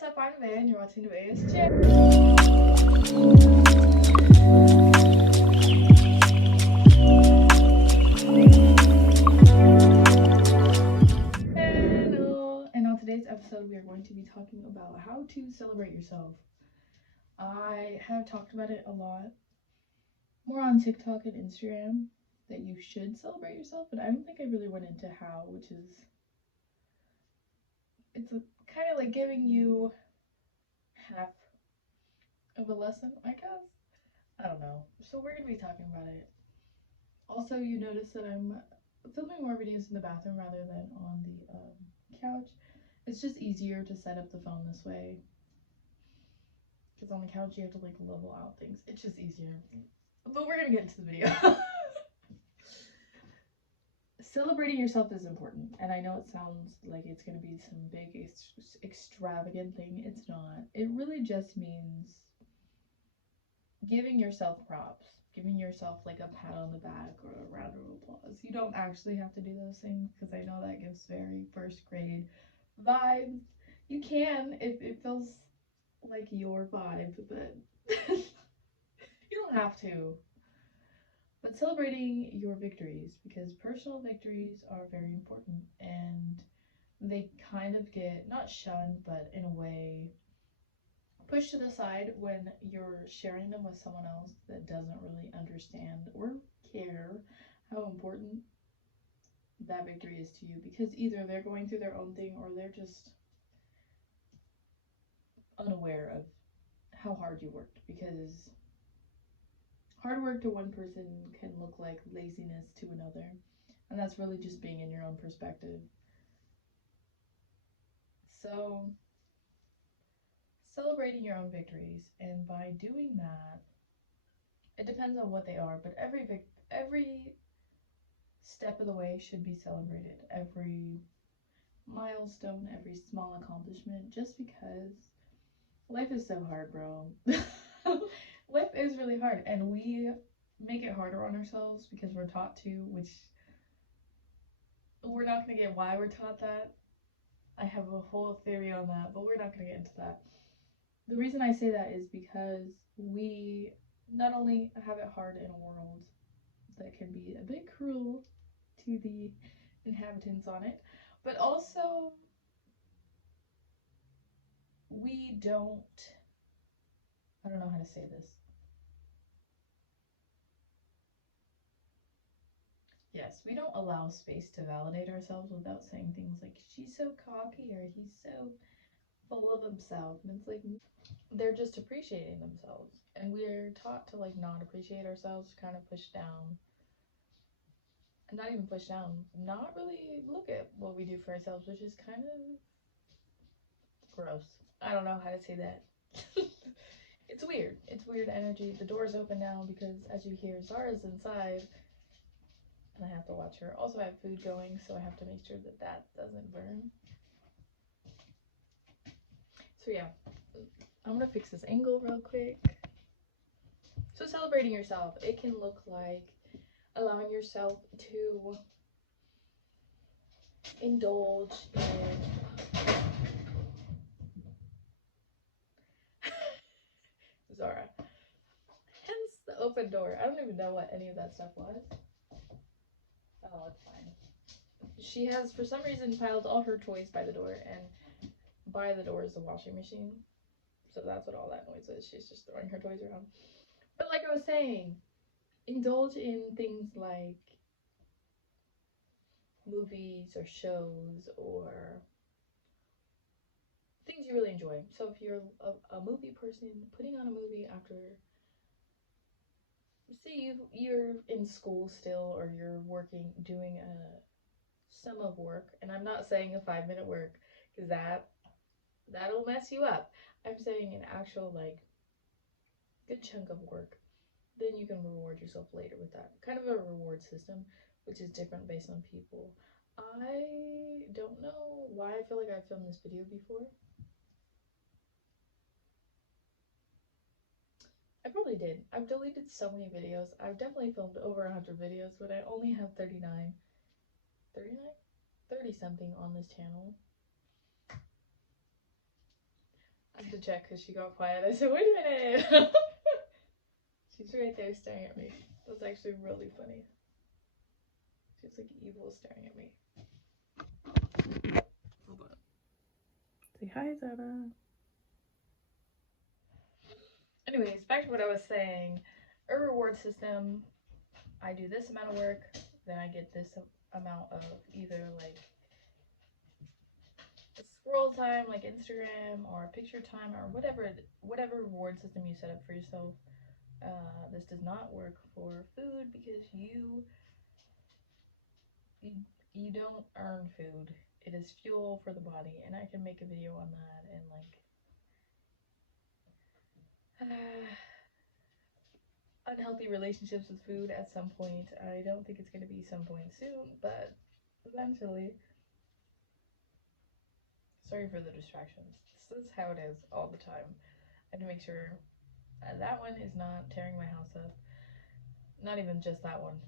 what's up? I'm Vay and you're watching the Vay's channel. And on today's episode, we are going to be talking about how to celebrate yourself. I have talked about it a lot, more on TikTok and Instagram, that you should celebrate yourself, but I don't think I really went into how, which is, it's kind of like giving you half of a lesson, I guess. I don't know. So we're going to be talking about it. Also, you notice that I'm filming more videos in the bathroom rather than on the couch. It's just easier to set up the phone this way. Because on the couch you have to like level out things. It's just easier. But we're going to get into the video. Celebrating yourself is important. And I know it sounds like it's going to be some big extravagant thing. It's not. It really just means giving yourself props. Giving yourself like a pat on the back or a round of applause. You don't actually have to do those things because I know that gives very first grade vibes. You can if it feels like your vibe, but you don't have to. But celebrating your victories, because personal victories are very important and they kind of get not shunned, but in a way pushed to the side when you're sharing them with someone else that doesn't really understand or care how important that victory is to you, because either they're going through their own thing or they're just unaware of how hard you worked, because hard work to one person can look like laziness to another, and that's really just being in your own perspective. So celebrating your own victories, and by doing that, it depends on what they are, but every step of the way should be celebrated. Every milestone, every small accomplishment, just because life is so hard, bro. Life is really hard, and we make it harder on ourselves because we're taught to, which we're not going to get why we're taught that. I have a whole theory on that, but we're not going to get into that. The reason I say that is because we not only have it hard in a world that can be a bit cruel to the inhabitants on it, but also we don't, I don't know how to say this. Yes, we don't allow space to validate ourselves without saying things like, she's so cocky or he's so full of himself. And it's like, they're just appreciating themselves. And we're taught to like not appreciate ourselves, kind of push down. And not even push down, not really look at what we do for ourselves, which is kind of gross. I don't know how to say that. It's weird. It's weird energy. The door's open now because, as you hear, Zara's inside. And I have to watch her. Also, I have food going, so I have to make sure that that doesn't burn. So yeah, I'm gonna fix this angle real quick. So celebrating yourself, it can look like allowing yourself to indulge in Zara. Hence the open door. I don't even know what any of that stuff was. Oh, it's fine. She has, for some reason, piled all her toys by the door, and by the door is the washing machine. So that's what all that noise is. She's just throwing her toys around. But like I was saying, indulge in things like movies or shows or things you really enjoy. So if you're a movie person, putting on a movie after, say you're in school still, or you're working, doing a sum of work, and I'm not saying a 5-minute work because that'll mess you up. I'm saying an actual like good chunk of work. Then you can reward yourself later with that. Kind of a reward system, which is different based on people. I don't know why I feel like I've filmed this video before. I probably did. I've deleted so many videos. I've definitely filmed over 100 videos, but I only have 39? 30 something on this channel. I have to check because she got quiet. I said, wait a minute. She's right there staring at me. That's actually really funny. She's like evil staring at me. Hold on. Say hi, Zara. Anyways, back to what I was saying. A reward system. I do this amount of work, then I get this amount of either like scroll time, like Instagram, or picture time, or whatever reward system you set up for yourself. This does not work for food because you don't earn food. It is fuel for the body, and I can make a video on that and like unhealthy relationships with food at some point. I don't think it's going to be some point soon, but eventually. Sorry for the distractions. This is how it is all the time. I have to make sure that one is not tearing my house up. Not even just that one.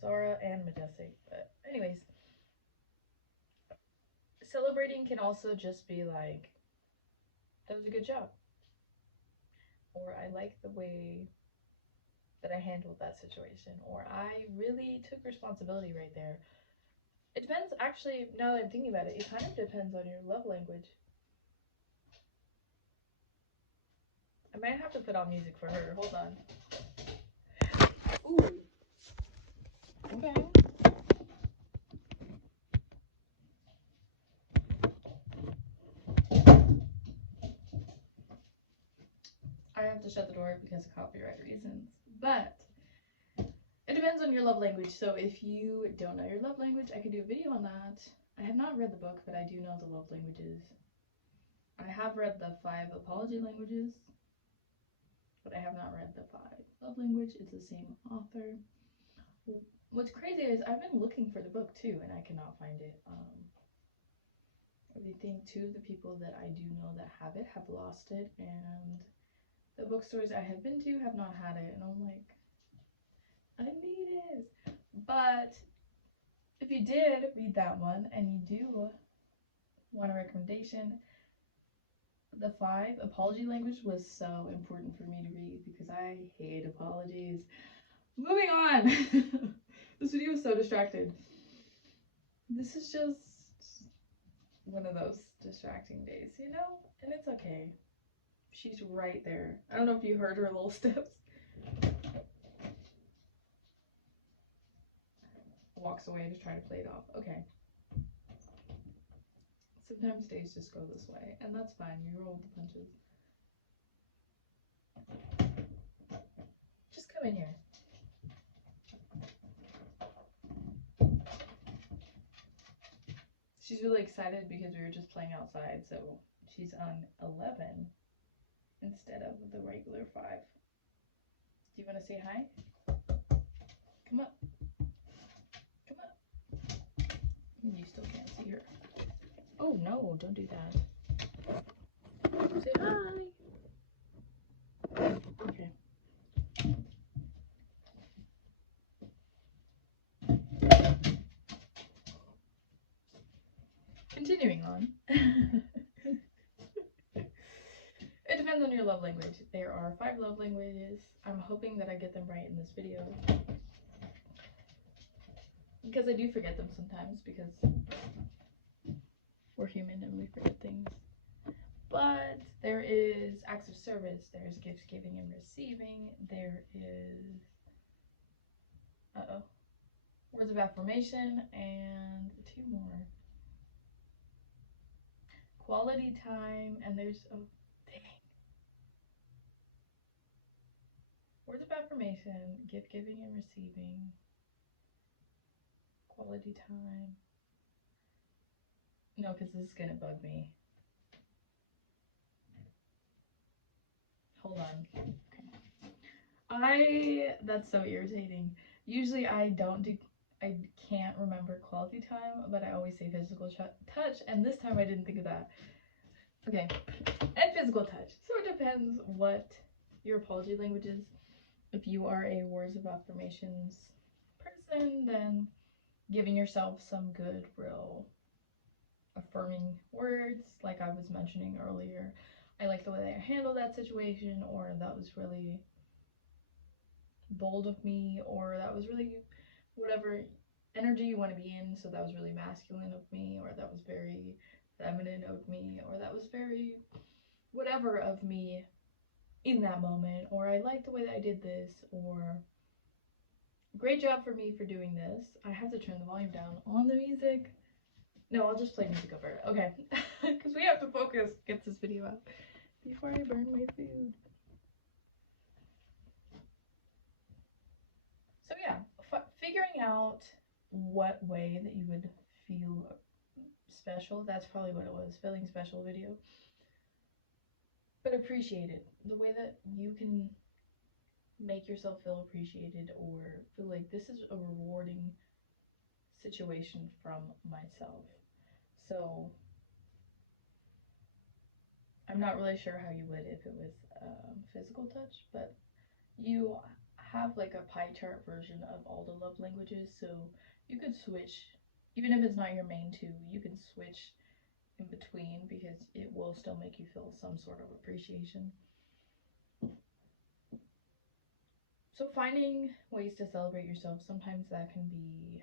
Zara and Majestic. But anyways, celebrating can also just be like, that was a good job. Or I like the way that I handled that situation. Or I really took responsibility right there. It depends, actually, now that I'm thinking about it, it kind of depends on your love language. I might have to put on music for her. Hold on. Ooh. Okay. I have to shut the door because of copyright reasons. But it depends on your love language. So if you don't know your love language, I could do a video on that. I have not read the book, but I do know the love languages. I have read the 5 apology languages, but I have not read the 5 love language. It's the same author. What's crazy is I've been looking for the book too, and I cannot find it. I think 2 of the people that I do know that have it have lost it, and the bookstores I have been to have not had it, and I'm like, I need it. But if you did read that one and you do want a recommendation, the 5 apology language was so important for me to read because I hate apologies. Moving on. This video is so distracted. This is just one of those distracting days, you know? And it's okay. She's right there. I don't know if you heard her little steps. Walks away to try to play it off. Okay. Sometimes days just go this way, and that's fine. You roll with the punches. Just come in here. She's really excited because we were just playing outside, so she's on 11 instead of the regular 5. Do you want to say hi? Come up. Come up. You still can't see her. Oh no, don't do that. Say hi. Okay. Continuing on. It depends on your love language. There are 5 love languages. I'm hoping that I get them right in this video, because I do forget them sometimes because we're human and we forget things. But there is acts of service, there's gift giving and receiving, there is words of affirmation, and 2 more. Quality time, and there's words of affirmation, gift giving and receiving, quality time. No, because this is gonna bug me. Hold on. Okay. That's so irritating. Usually I can't remember quality time, but I always say physical touch, and this time I didn't think of that. Okay, and physical touch. So it depends what your apology language is. If you are a words of affirmations person, then giving yourself some good, real affirming words, like I was mentioning earlier. I like the way I handled that situation, or that was really bold of me, or that was really whatever energy you want to be in. So that was really masculine of me, or that was very feminine of me, or that was very whatever of me in that moment, or I like the way that I did this, or great job for me for doing this. I have to turn the volume down on the music. No, I'll just play music over it. Okay, because we have to focus, get this video out before I burn my food. So yeah, figuring out what way that you would feel special. That's probably what it was, feeling special video. But appreciated, the way that you can make yourself feel appreciated or feel like this is a rewarding situation from myself. So I'm not really sure how you would if it was physical touch, but you have like a pie chart version of all the love languages, so you could switch, even if it's not your main two, you can switch in between because it will still make you feel some sort of appreciation. So finding ways to celebrate yourself, sometimes that can be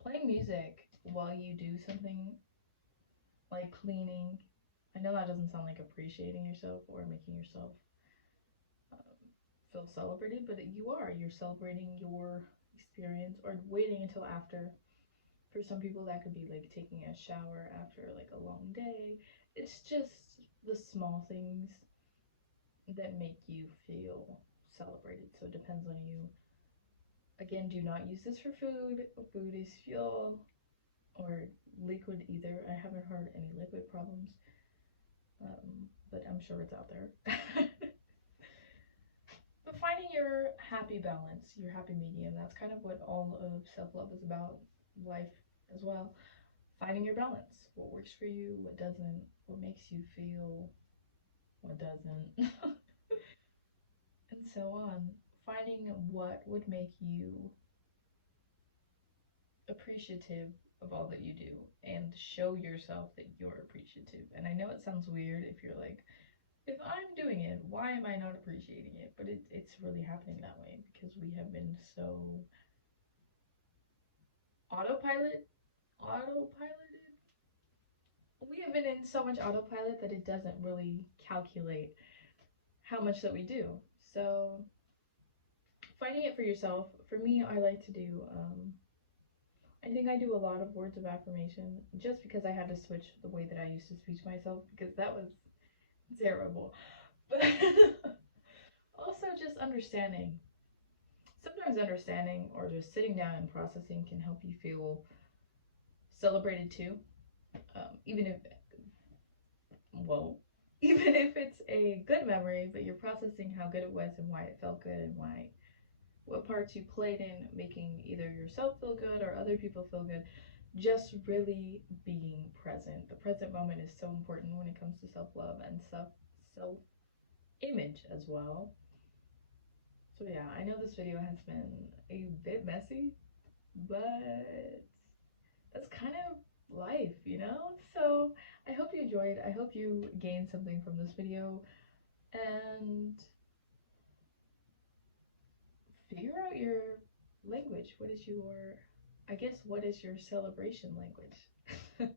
playing music while you do something like cleaning. I know that doesn't sound like appreciating yourself or making yourself feel celebrated, but you're celebrating your experience or waiting until after. For some people that could be like taking a shower after like a long day. It's just the small things that make you feel celebrated. So it depends on you. Again, do not use this for food. Food is fuel, or liquid either. I haven't heard any liquid problems, but I'm sure it's out there. But finding your happy balance, your happy medium, that's kind of what all of self-love is about. Life as well. Finding your balance. What works for you, what doesn't, what makes you feel, what doesn't, and so on. Finding what would make you appreciative of all that you do and show yourself that you're appreciative. And I know it sounds weird if you're like, if I'm doing it, why am I not appreciating it? But it's really happening that way because we have been so autopiloted. We have been in so much autopilot that it doesn't really calculate how much that we do. So finding it for yourself. For me, I like to do, I think I do a lot of words of affirmation just because I had to switch the way that I used to speak to myself because that was terrible. But also just understanding. Sometimes understanding or just sitting down and processing can help you feel celebrated too. Even if, well, even if it's a good memory, but you're processing how good it was and why it felt good and why what parts you played in making either yourself feel good or other people feel good. Just really being present. The present moment is so important when it comes to self-love and self-image as well. So yeah, I know this video has been a bit messy, but that's kind of life, you know? So I hope you enjoyed. I hope you gained something from this video and figure out your language. What is your, I guess, what is your celebration language?